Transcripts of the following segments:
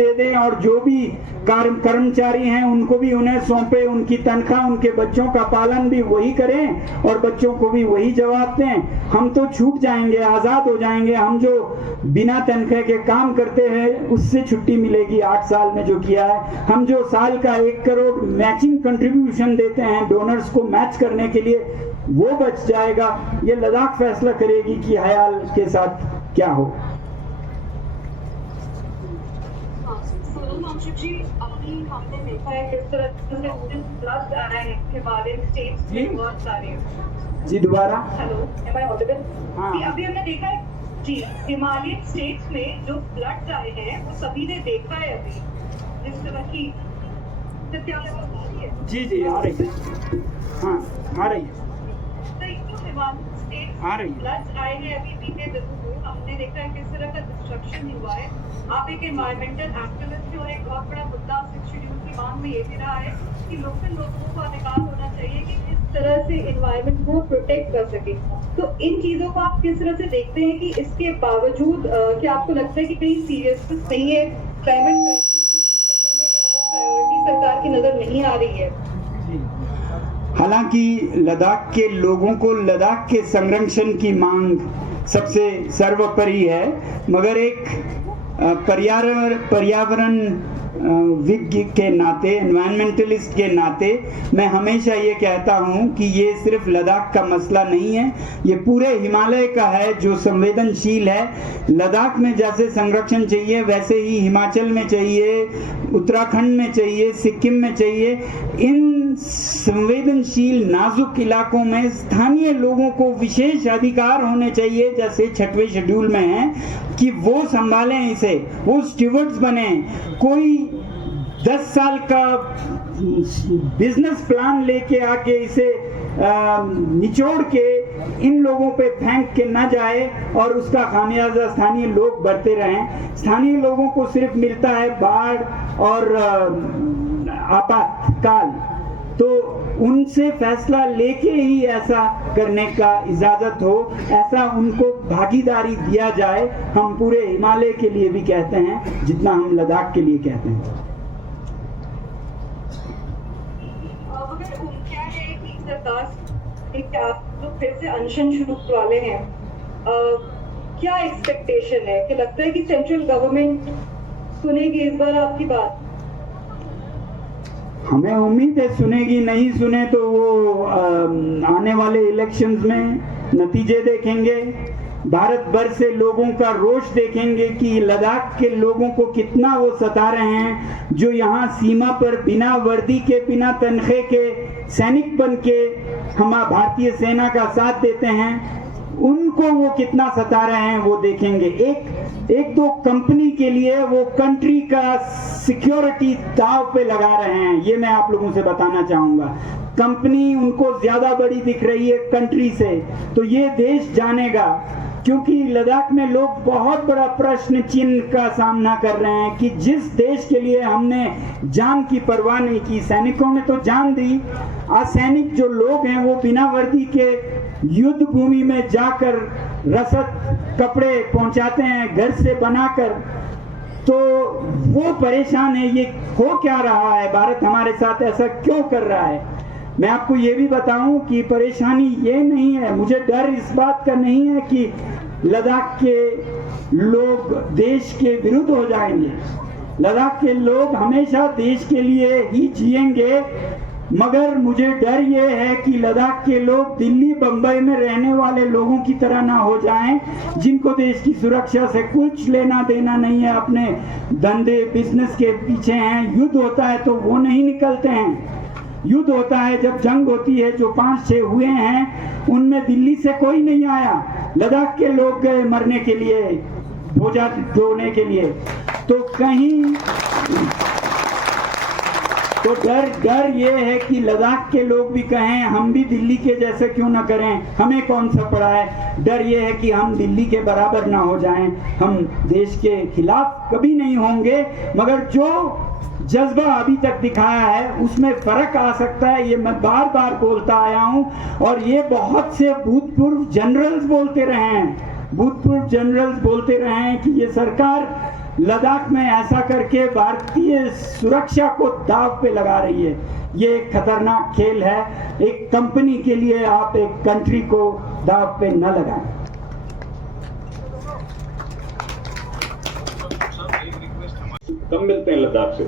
दे दें और जो भी कर्मचारी हैं उनको भी उन्हें सौंपे, उनकी तनख्वाह, उनके बच्चों का पालन भी वही करें और बच्चों को भी वही जवाब दें। हम तो छूट जाएंगे, आज़ाद हो जाएंगे। हम जो बिना तनख्वाह के काम करते हैं उससे छुट्टी मिलेगी 8 साल में जो किया है। हम जो साल का 1 करोड़ मैचिंग कंट्रीब्यूशन देते हैं डोनर्स को मैच करने के लिए, वो बच जाएगा। ये लद्दाख फैसला करेगी कि हयाल के साथ क्या हो। जी, अभी हमने देखा है किस तरह से फ्लड्स आ रहे हैं हिमालयन स्टेट्स में बहुत सारे। जी दोबारा। Hello, am I audible? हाँ। अभी हमने देखा है जी, हिमालयन स्टेट्स में जो फ्लड्स आए हैं वो सभी ने देखा है अभी, जिस तरह की क्या लेवल आ रही है। जी जी आ रही है, हाँ आ रही है, हिमालयन स्टेट्स आ रही है। फ्लड्स आए हैं अभी बीते दिनों में, हमने देखा है किस तरह का डिस्ट्रक्शन हुआ है। आप एक एनवायरमेंटल एक्टिविस्ट हो, एक बहुत बड़ा मुद्दा 6 शेड्यूल की मांग में ये भी रहा है कि लोकल लोगों को अधिकार होना चाहिए कि किस तरह से एनवायरमेंट को प्रोटेक्ट कर सके। तो इन चीजों को आप किस तरह से देखते हैं कि इसके बावजूद क्या आपको लगता है कि कहीं सीरियसनेस नहीं है क्लाइमेट क्राइसिस में डील करने में, या वो प्रायोरिटी सरकार की नजर नहीं आ रही है? हालांकि लद्दाख के लोगों को लद्दाख के संरक्षण की मांग सबसे सर्वोपरि है, मगर एक पर्यावरण विज्ञ के नाते, एनवायरमेंटलिस्ट के नाते मैं हमेशा ये कहता हूँ कि ये सिर्फ लद्दाख का मसला नहीं है, ये पूरे हिमालय का है जो संवेदनशील है। लद्दाख में जैसे संरक्षण चाहिए वैसे ही हिमाचल में चाहिए, उत्तराखंड में चाहिए, सिक्किम में चाहिए। इन संवेदनशील नाजुक इलाकों में स्थानीय लोगों को विशेष अधिकार होने चाहिए, जैसे 6वें शेड्यूल में है, कि वो संभालें इसे, वो स्टीवर्ड्स बने। कोई 10 साल का बिजनेस प्लान लेके आके इसे निचोड़ के इन लोगों पे फेंक के ना जाए और उसका खामियाजा स्थानीय लोग बरते रहें। स्थानीय लोगों को सिर्फ मिलता है बाढ़ और आपातकाल, तो उनसे फैसला लेके ही ऐसा करने का इजाजत हो, ऐसा उनको भागीदारी दिया जाए। हम पूरे हिमालय के लिए भी कहते हैं जितना हम लद्दाख के लिए कहते हैं। क्या है कि सरकार आप लोग फिर से अनशन शुरू वाले हैं, क्या एक्सपेक्टेशन है कि लगता है कि सेंट्रल गवर्नमेंट सुनेगी इस बार आपकी बात? हमें उम्मीद है सुनेगी, नहीं सुने तो वो आने वाले इलेक्शंस में नतीजे देखेंगे। भारत भर से लोगों का रोष देखेंगे कि लद्दाख के लोगों को कितना वो सता रहे हैं, जो यहाँ सीमा पर बिना वर्दी के, बिना तनख्वाह के सैनिक बन के हम भारतीय सेना का साथ देते हैं, उनको वो कितना सता रहे हैं वो देखेंगे। एक दो कंपनी के लिए वो कंट्री का सिक्योरिटी दांव पे लगा रहे हैं, ये मैं आप लोगों से बताना चाहूंगा। कंपनी उनको ज्यादा बड़ी दिख रही है कंट्री से, तो ये देश जानेगा, क्योंकि लद्दाख में लोग बहुत बड़ा प्रश्न चिन्ह का सामना कर रहे हैं कि जिस देश के लिए हमने जान की परवाह नहीं की, सैनिकों ने तो जान दी, असैनिक जो लोग हैं वो बिना वर्दी के युद्ध भूमि में जाकर रसद कपड़े पहुंचाते हैं घर से बनाकर, तो वो परेशान है। ये हो क्या रहा है, भारत हमारे साथ ऐसा क्यों कर रहा है? मैं आपको ये भी बताऊं कि परेशानी ये नहीं है, मुझे डर इस बात का नहीं है कि लद्दाख के लोग देश के विरुद्ध हो जाएंगे। लद्दाख के लोग हमेशा देश के लिए ही जिएंगे, मगर मुझे डर ये है कि लद्दाख के लोग दिल्ली बंबई में रहने वाले लोगों की तरह ना हो जाएं, जिनको देश की सुरक्षा से कुछ लेना देना नहीं है, अपने धंधे बिजनेस के पीछे हैं। युद्ध होता है तो वो नहीं निकलते हैं, युद्ध होता है जब जंग होती है, जो 5-6 हुए हैं उनमें दिल्ली से कोई नहीं आया, लद्दाख के लोग गए मरने के लिए, बोझा ढोने के लिए। तो कहीं तो डर ये है कि लद्दाख के लोग भी कहें हम भी दिल्ली के जैसे क्यों ना करें, हमें कौन सा पड़ा है। डर ये है कि हम दिल्ली के बराबर ना हो जाएं। हम देश के खिलाफ कभी नहीं होंगे, मगर जो जज्बा अभी तक दिखाया है उसमें फर्क आ सकता है, ये मैं बार बार बोलता आया हूं। और ये बहुत से भूतपूर्व जनरल्स बोलते रहे हैं, भूतपूर्व जनरल्स बोलते रहे हैं कि ये सरकार लद्दाख में ऐसा करके भारतीय सुरक्षा को दांव पे लगा रही है। ये एक खतरनाक खेल है। एक कंपनी के लिए आप एक कंट्री को दांव पे न लगाएं। कम मिलते हैं लद्दाख से,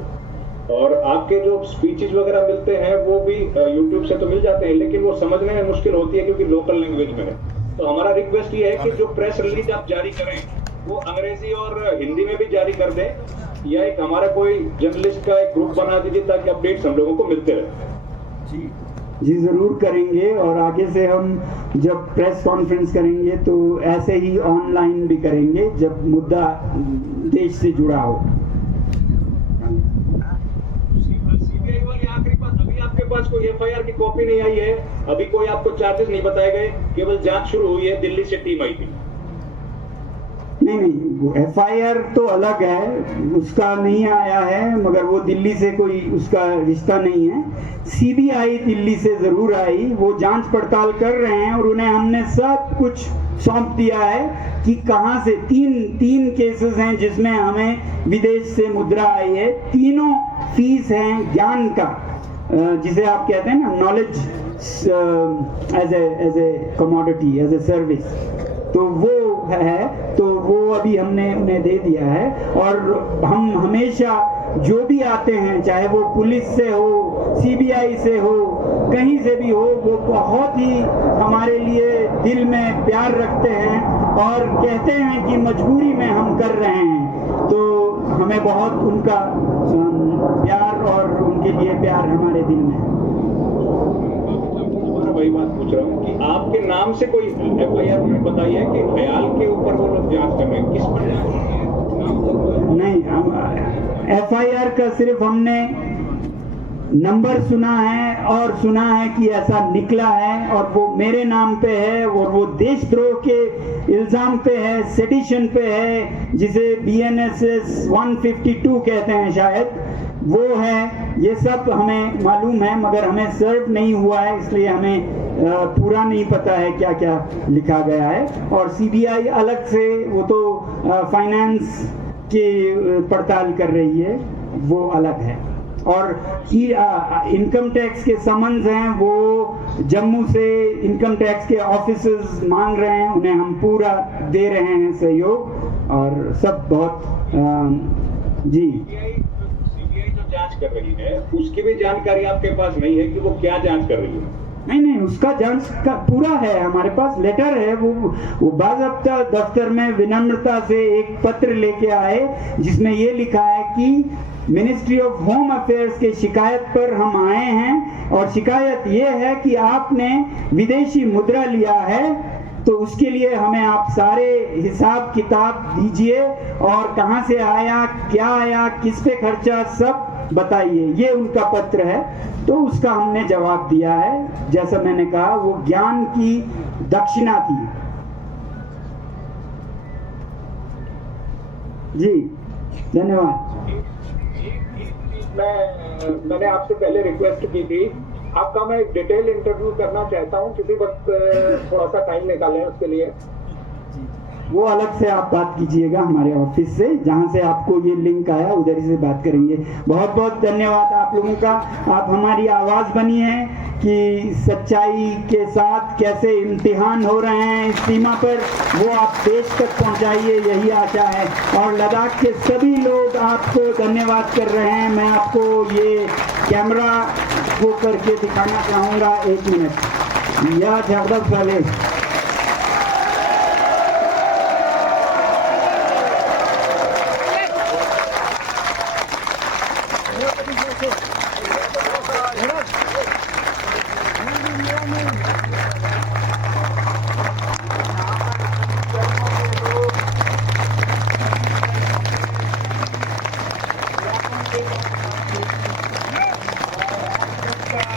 और आपके जो स्पीचेस वगैरह मिलते हैं वो भी यूट्यूब से तो मिल जाते हैं, लेकिन वो समझने में मुश्किल होती है क्योंकि लोकल लैंग्वेज में है। तो हमारा रिक्वेस्ट ये है कि जो प्रेस रिलीज आप जारी करें वो अंग्रेजी और हिंदी में भी जारी कर दें, या एक हमारा कोई जर्नलिस्ट का एक ग्रुप बना दीजिए ताकि अपडेट्स हम लोगों को मिलते रहे। जी ज़रूर करेंगे, और आगे से हम जब प्रेस कॉन्फ्रेंस करेंगे तो ऐसे ही ऑनलाइन भी करेंगे जब मुद्दा देश से जुड़ा हो। सीबीआई वाली आखिरी बात, अभी आपके पास कोई एफआईआर की कॉपी नहीं आई है, अभी कोई आपको चार्जेस नहीं बताए गए, केवल जांच शुरू हुई है, दिल्ली से टीम आई थी। नहीं, एफआईआर तो अलग है, उसका नहीं आया है, मगर वो दिल्ली से कोई उसका रिश्ता नहीं है। सीबीआई दिल्ली से जरूर आई, वो जांच पड़ताल कर रहे हैं और उन्हें हमने सब कुछ सौंप दिया है कि कहां से तीन केसेस हैं जिसमें हमें विदेश से मुद्रा आई है। तीनों फीस हैं ज्ञान का, जिसे आप कहते हैं ना knowledge as a commodity, as a service, तो वो है, तो वो अभी हमने उन्हें दे दिया है। और हम हमेशा जो भी आते हैं, चाहे वो पुलिस से हो, सीबीआई से हो, कहीं से भी हो, वो बहुत ही हमारे लिए दिल में प्यार रखते हैं और कहते हैं कि मजबूरी में हम कर रहे हैं। तो हमें बहुत उनका प्यार और उनके लिए प्यार हमारे दिल में है। वही बात पूछ रहा हूँ कि आपके नाम से कोई एफआईआर उन्हें बताई है कि ख्याल के ऊपर वो लोग जांच कर रहे हैं, किस पर जांच कर रहे हैं? नहीं, एफआईआर का सिर्फ हमने नंबर सुना है और सुना है कि ऐसा निकला है, और वो मेरे नाम पे है और वो देशद्रोह के इल्जाम पे है, सेडिशन पे है, जिसे बीएनएसएस 152 कहते हैं शायद, वो है। ये सब हमें मालूम है, मगर हमें सर्व नहीं हुआ है, इसलिए हमें पूरा नहीं पता है क्या क्या लिखा गया है। और सीबीआई अलग से, वो तो फाइनेंस की पड़ताल कर रही है, वो अलग है। और इनकम टैक्स के समन्स हैं, वो जम्मू से इनकम टैक्स के ऑफिसर्स मांग रहे हैं, उन्हें हम पूरा दे रहे हैं सहयोग, और सब बहुत जी। सीबीआई जो जांच कर रही है उसकी भी जानकारी आपके पास नहीं है कि वो क्या जांच कर रही है? नहीं, उसका जांच का पूरा है, हमारे पास लेटर है। वो बाज़ाब्ता दफ्तर में विनम्रता से एक पत्र लेके आए जिसमें ये लिखा है कि मिनिस्ट्री ऑफ होम अफेयर्स के शिकायत पर हम आए हैं, और शिकायत ये है कि आपने विदेशी मुद्रा लिया है, तो उसके लिए हमें आप सारे हिसाब किताब दीजिए, और कहां से आया, क्या आया, किस पे खर्चा, सब बताइए। ये उनका पत्र है, तो उसका हमने जवाब दिया है। जैसा मैंने कहा, वो ज्ञान की दक्षिणा थी। जी धन्यवाद। मैंने आपसे पहले रिक्वेस्ट की थी, आपका मैं एक डिटेल इंटरव्यू करना चाहता हूँ, किसी वक्त थोड़ा सा टाइम निकालें उसके लिए। वो अलग से आप बात कीजिएगा हमारे ऑफिस से, जहां से आपको ये लिंक आया उधर ही से बात करेंगे। बहुत बहुत धन्यवाद आप लोगों का, आप हमारी आवाज बनी है कि सच्चाई के साथ कैसे इम्तिहान हो रहे हैं इस सीमा पर, वो आप देश तक पहुंचाइए, यही आशा है। और लद्दाख के सभी लोग आपको धन्यवाद कर रहे हैं। मैं आपको ये कैमरा को करके दिखाना चाहूँगा, 1 मिनट। या झाड़क वाले Gracias.